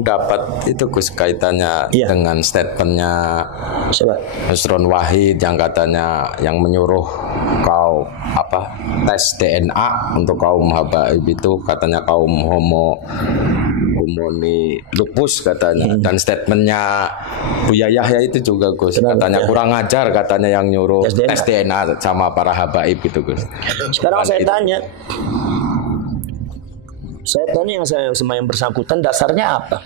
pendapat itu Gus kaitannya dengan statementnya Nusron Wahid yang katanya yang menyuruh kau tes DNA untuk kaum habaib itu katanya kaum homoni lupus katanya, dan statementnya Buya Yahya itu juga Gus katanya kurang ajar katanya yang nyuruh tes DNA sama para habaib itu Gus. Sekarang saya tanya yang sama yang bersangkutan dasarnya apa?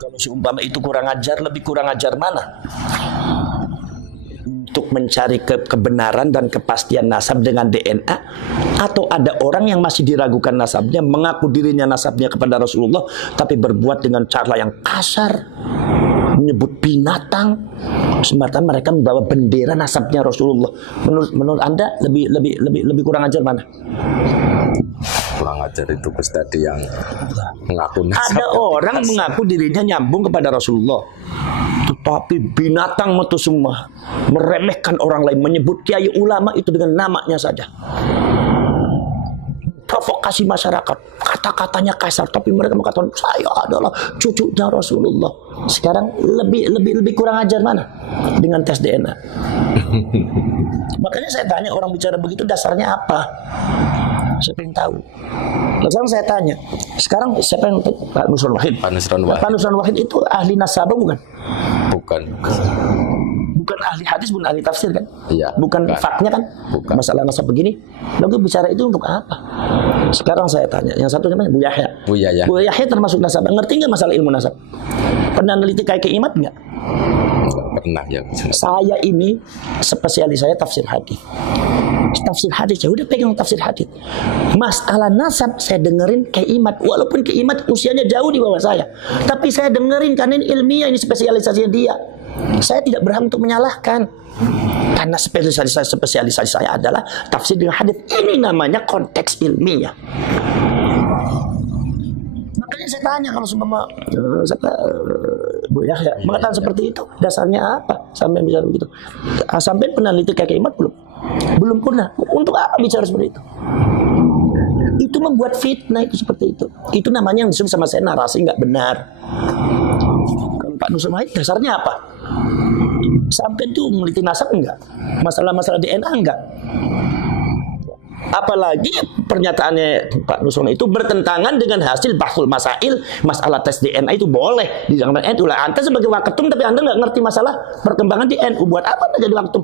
Kalau seumpama itu kurang ajar, lebih kurang ajar mana? Untuk mencari kebenaran dan kepastian nasab dengan DNA, atau ada orang yang masih diragukan nasabnya, mengaku dirinya nasabnya kepada Rasulullah tapi berbuat dengan cara yang kasar, menyebut binatang semata mereka membawa bendera nasabnya Rasulullah. Menurut Anda lebih kurang ajar mana? Kurang ajar itu Gus tadi yang mengaku nasab. Ada orang mengaku dirinya nyambung kepada Rasulullah, tetapi binatang itu semua, meremehkan orang lain, menyebut kiai ulama itu dengan namanya saja, provokasi masyarakat, kata-katanya kasar, tapi mereka mengatakan saya adalah cucunya Rasulullah. Sekarang lebih kurang ajar mana dengan tes DNA? Makanya saya tanya, orang bicara begitu dasarnya apa? Saya ingin tahu. Sekarang saya tanya, sekarang siapa yang Pak Nusron Wahid? Pak Nusron Wahid itu ahli nasabah bukan? Bukan ahli hadis, bukan ahli tafsir kan? Iya. Bukan faknya kan? Bukan. Masalah nasab begini. Lalu bicara itu untuk apa? Sekarang saya tanya, yang satu namanya Bu Yahya. Bu Yahya termasuk nasabah. Ngerti nggak masalah ilmu nasab? Pernah neliti kayak keimat nggak? Pernah ya. Saya ini spesialis saya tafsir hadis. Tafsir hadis, ya udah pegang tafsir hadis. Masalah nasab saya dengerin keimat, walaupun keimat usianya jauh di bawah saya, tapi saya dengerin karena ini ilmiah, ini spesialisasinya dia. Saya tidak berhak untuk menyalahkan, karena spesialisasi saya adalah tafsir dengan hadis. Ini namanya konteks ilmiah. Makanya saya tanya, kalau seumpama Bu Yahya mengatakan seperti itu, dasarnya apa sampai bisa begitu? Sampai peneliti kayak keimat belum pernah. Untuk apa bicara seperti itu? Itu membuat fitnah, itu seperti itu. Itu namanya yang disebut sama saya narasi nggak benar. Kalau Pak Nusron Wahid dasarnya apa? Sampai itu meneliti nasab enggak? Masalah-masalah DNA enggak? Apalagi pernyataannya Pak Nusron itu bertentangan dengan hasil bahsul masail, masalah tes DNA itu boleh di zaman NU. Lah Anda sebagai waketum tapi Anda nggak ngerti masalah perkembangan di NU, buat apa Anda jadi waketum?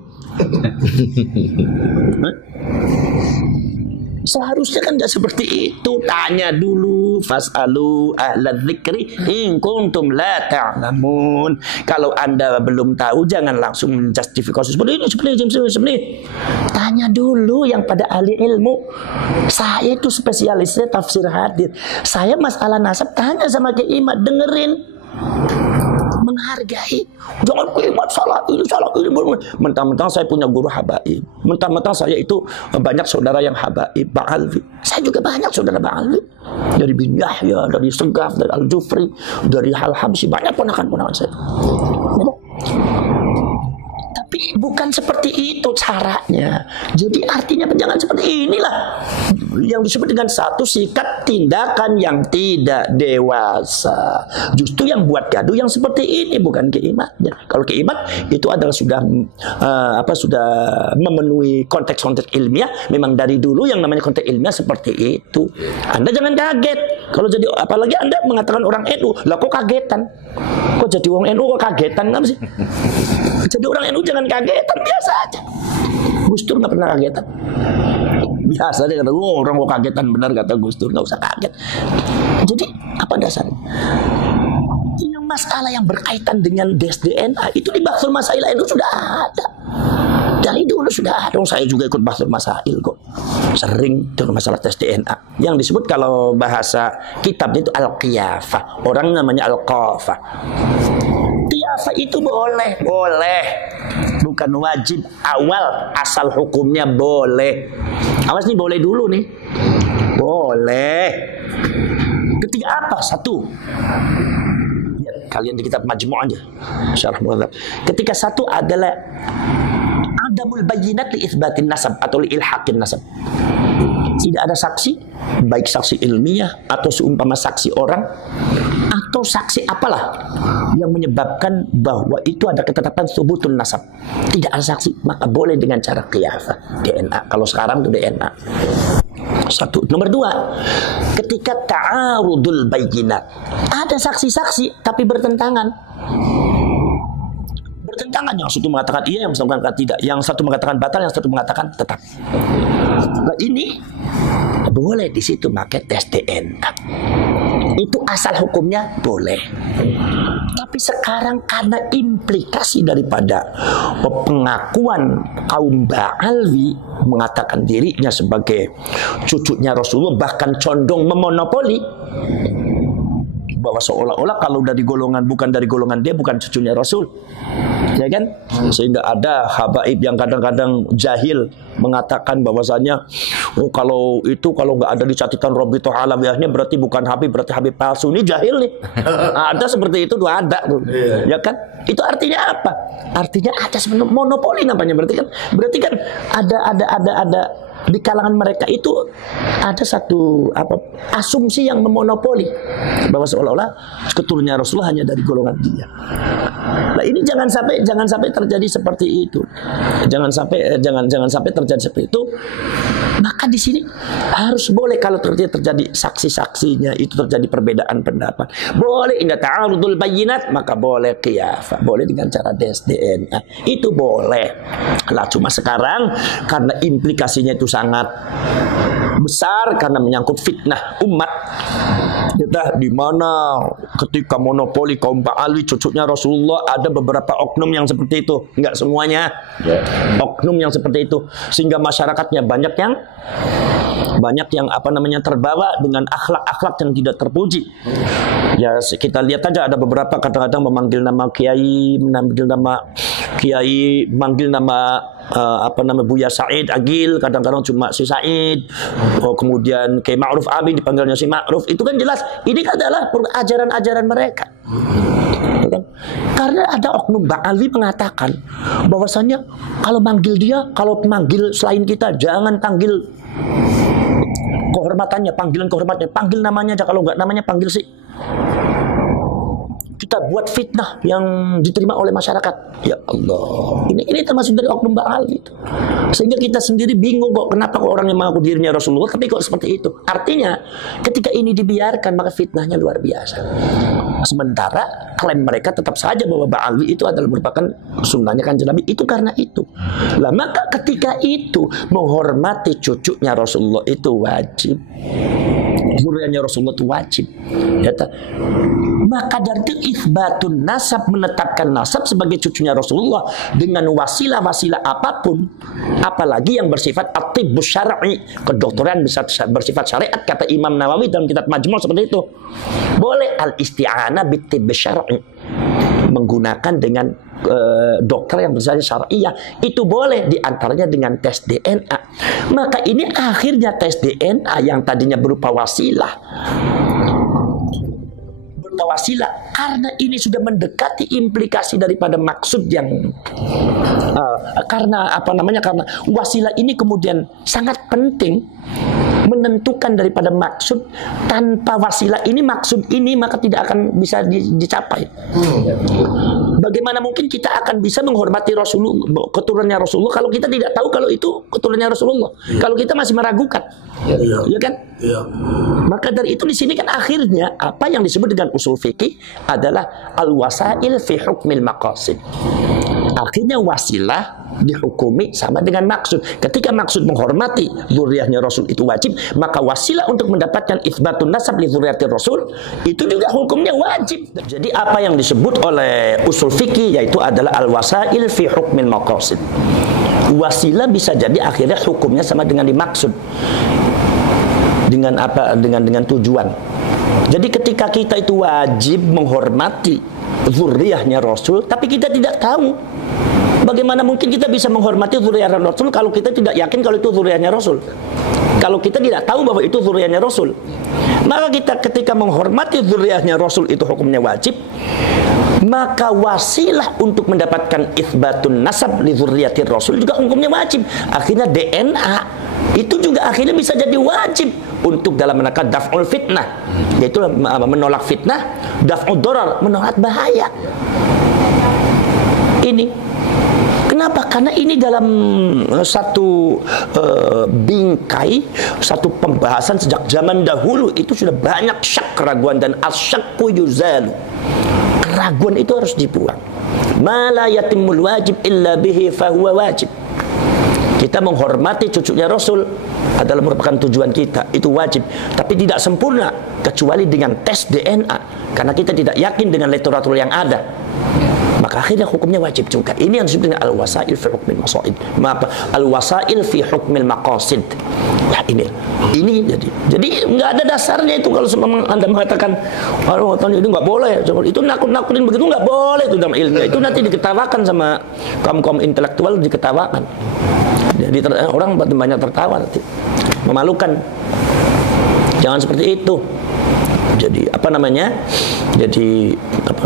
Seharusnya kan nggak seperti itu. Tanya dulu, fas'alu ahla dzikri in kuntum la ta'lamun. Kalau Anda belum tahu, jangan langsung justifikasi seperti ini. Tanya dulu yang pada ahli ilmu. Saya itu spesialisnya tafsir hadis. Saya masalah nasab tanya sama Kiai Imat, dengerin, menghargai. Jangan keimat salah ini. Mentang-mentang saya punya guru habaib, mentang-mentang saya itu banyak saudara yang habaib, Ba'alwi. Saya juga banyak saudara Ba'alwi, dari bin Yahya, dari Segaf, dari Al-Jufri, dari Al-Habsyi, banyak ponakan-ponakan saya. Tapi bukan seperti itu caranya. Jadi artinya jangan seperti inilah yang disebut dengan satu sikap tindakan yang tidak dewasa. Justru yang buat gaduh yang seperti ini, bukan keimatnya. Kalau keimat itu adalah sudah memenuhi konteks-konteks ilmiah. Memang dari dulu yang namanya konteks ilmiah seperti itu. Anda jangan kaget kalau jadi, apalagi Anda mengatakan orang NU, lah kok kagetan? Kok jadi orang NU kok kagetan kan sih? Jadi orang NU jangan kagetan, biasa aja. Gus Dur nggak pernah kagetan. Biasa aja kata, orang kok kagetan, benar kata Gus Dur, nggak usah kaget. Jadi apa dasarnya? Yang masalah yang berkaitan dengan DNA itu di bahsul masail NU sudah ada. Dari dulu sudah ada. Saya juga ikut bahsul masail kok. Sering dengan masalah tes DNA. Yang disebut kalau bahasa kitab itu al-qiyafah. Orang namanya al-qafah. Qiyafah itu boleh, bukan wajib. Awal asal hukumnya boleh. Awas nih, boleh dulu nih, boleh. Ketika apa? Satu, ya, kalian di kitab Majmu' aja, Syarah Muhadzab. Ketika satu adalah adamul bayyinat li itsbatin nasab atau li ilhaqin nasab. tidak ada saksi, baik saksi ilmiah atau seumpama saksi orang atau saksi apalah yang menyebabkan bahwa itu ada ketetapan subutun nasab, tidak ada saksi, maka boleh dengan cara qiyafah, DNA. Kalau sekarang itu DNA. Satu. Nomor dua, ketika ta'arudul bayyinat, ada saksi-saksi tapi bertentangan. Yang satu mengatakan iya, yang satu mengatakan tidak, yang satu mengatakan batal, yang satu mengatakan tetap. Nah, ini boleh di situ pakai tes DNA. Itu asal hukumnya boleh. Tapi sekarang karena implikasi daripada pengakuan kaum Ba'alwi mengatakan dirinya sebagai cucunya Rasulullah, bahkan condong memonopoli, bahwa seolah-olah kalau dari golongan bukan dari golongan dia bukan cucunya Rasul, ya kan? Sehingga ada habaib yang kadang-kadang jahil mengatakan bahwasanya kalau nggak ada di catatan Rabithah Alawiyahnya berarti bukan Habib, berarti Habib palsu. Ini jahil nih. Ada seperti itu, ada, ya kan? Itu artinya apa? Artinya ada monopoli namanya. Berarti kan ada di kalangan mereka itu ada satu asumsi yang memonopoli bahwa seolah-olah keturunannya Rasulullah hanya dari golongan dia. Nah, ini jangan sampai terjadi seperti itu. Jangan sampai terjadi seperti itu. Maka di sini harus boleh kalau terjadi saksi-saksinya itu terjadi perbedaan pendapat. Boleh inda ta'arudul bayyinat, maka boleh qiyafah, boleh dengan cara tes DNA. Itu boleh. Lah cuma sekarang karena implikasinya itu sangat besar karena menyangkut fitnah umat. Kita di mana ketika monopoli kaum Ba'alwi cucunya Rasulullah ada beberapa oknum yang seperti itu, enggak semuanya. Oknum yang seperti itu sehingga masyarakatnya banyak yang terbawa dengan akhlak-akhlak yang tidak terpuji. Ya kita lihat aja ada beberapa kadang-kadang memanggil nama kiai, manggil nama Buya Said Agil, kadang-kadang cuma si Said. Kemudian Kiai Ma'ruf Amin dipanggilnya si Ma'ruf. Itu kan jelas ini adalah ajaran-ajaran mereka. Karena ada oknum Ba'alwi mengatakan bahwasannya kalau manggil dia, kalau manggil selain kita jangan panggil kehormatannya, panggilan kehormatannya, panggil namanya aja, kalau nggak namanya panggil si. Kita buat fitnah yang diterima oleh masyarakat. Ya Allah, ini termasuk dari oknum Ba'alwi itu. Sehingga kita sendiri bingung kenapa orang yang mengaku dirinya Rasulullah tapi kok seperti itu. Artinya ketika ini dibiarkan maka fitnahnya luar biasa. Sementara klaim mereka tetap saja bahwa Ba'alwi itu adalah merupakan sunnahnya Kanjeng Nabi. Itu karena itu. Lah maka ketika itu menghormati cucunya Rasulullah itu wajib. Zuriatnya Rasulullah itu wajib. Ya, maka dari itu itsbatun nasab, menetapkan nasab sebagai cucunya Rasulullah dengan wasilah-wasilah apapun, apalagi yang bersifat at-tibbus syar'i, kedokteran bersifat syariat, kata Imam Nawawi dalam kitab Majmu' seperti itu. Boleh al-isti'anah bit-tibbus syar'i, menggunakan dengan dokter yang bersifat syariah, itu boleh diantaranya dengan tes DNA. Maka ini akhirnya tes DNA yang tadinya berupa wasilah karena ini sudah mendekati implikasi daripada maksud yang karena wasilah ini kemudian sangat penting menentukan daripada maksud. Tanpa wasilah ini maksud ini maka tidak akan bisa dicapai. Bagaimana mungkin kita akan bisa menghormati Rasulullah, keturunannya Rasulullah, kalau kita tidak tahu kalau itu keturunannya Rasulullah, kalau kita masih meragukan, ya kan? Maka dari itu di sini kan akhirnya apa yang disebut dengan usul fikih adalah al-wasail fi hukmil maqasid. Akhirnya wasilah dihukumi sama dengan maksud. Ketika maksud menghormati zuriatnya Rasul itu wajib, maka wasilah untuk mendapatkan itsbatun nasab li zuriatir Rasul itu juga hukumnya wajib. Jadi apa yang disebut oleh usul fikih yaitu adalah al-wasail fi hukmil maqasid. Wasilah bisa jadi akhirnya hukumnya sama dengan dimaksud. Dengan apa? Dengan tujuan. Jadi ketika kita itu wajib menghormati zuriatnya Rasul, tapi kita tidak tahu, bagaimana mungkin kita bisa menghormati zuriatnya Rasul kalau kita tidak yakin kalau itu zuriatnya Rasul? Kalau kita tidak tahu bahwa itu zuriatnya Rasul, maka kita ketika menghormati zuriatnya Rasul itu hukumnya wajib. Maka wasilah untuk mendapatkan itsbatun nasab li zuriatir Rasul juga hukumnya wajib. Akhirnya DNA itu juga akhirnya bisa jadi wajib untuk dalam rangka daf'ul fitnah, yaitu menolak fitnah, daf'ud darar, menolak bahaya. Ini kenapa? Karena ini dalam satu bingkai, satu pembahasan sejak zaman dahulu itu sudah banyak syak, keraguan, dan asyakku yuzalu. Keraguan itu harus dibuang. Ma la yatimul wajib illa bihi fahuwa wajib. Kita menghormati cucunya Rasul adalah merupakan tujuan kita, itu wajib. Tapi tidak sempurna kecuali dengan tes DNA, karena kita tidak yakin dengan literatur yang ada. Maka akhirnya hukumnya wajib juga. Ini yang disebut dengan al-wasail fi hukmil maqasid. Al-wasail fi hukmil maqasid. Ya ini jadi nggak ada dasarnya itu kalau Anda mengatakan itu nggak boleh, itu nakut-nakutin begitu, nggak boleh itu dalam ilmu. Itu nanti diketawakan sama kaum intelektual, diketawakan. Jadi orang banyak tertawa nanti. Memalukan. Jangan seperti itu. Jadi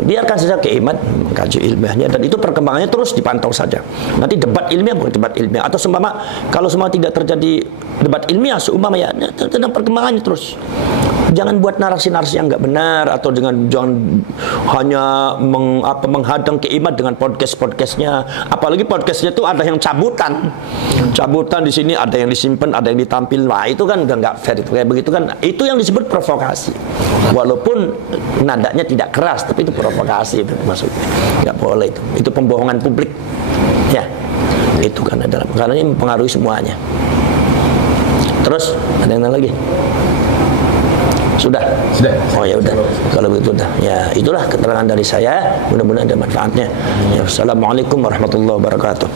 biarkan saja Kiaimat mengkaji ilmiahnya, dan itu perkembangannya terus dipantau saja. Nanti debat ilmiah bukan debat ilmiah, atau kalau semua tidak terjadi debat ilmiah seumpamanya tentang perkembangannya terus. Jangan buat narasi-narasi yang nggak benar, atau jangan hanya menghadang Kiaimat dengan podcastnya. Apalagi podcastnya itu ada yang cabutan di sini, ada yang disimpan, ada yang ditampil. Nah itu kan udah nggak fair, itu kayak begitu kan. Itu yang disebut provokasi. Walaupun nadanya tidak keras, tapi itu provokasi, itu maksudnya. Nggak boleh itu. Itu pembohongan publik. Ya, itu kan adalah karena ini mempengaruhi semuanya. Terus ada yang lagi? Sudah. Oh ya udah. Kalau begitu udah. Ya itulah keterangan dari saya. Mudah-mudahan ada manfaatnya. Ya, Assalamualaikum warahmatullahi wabarakatuh.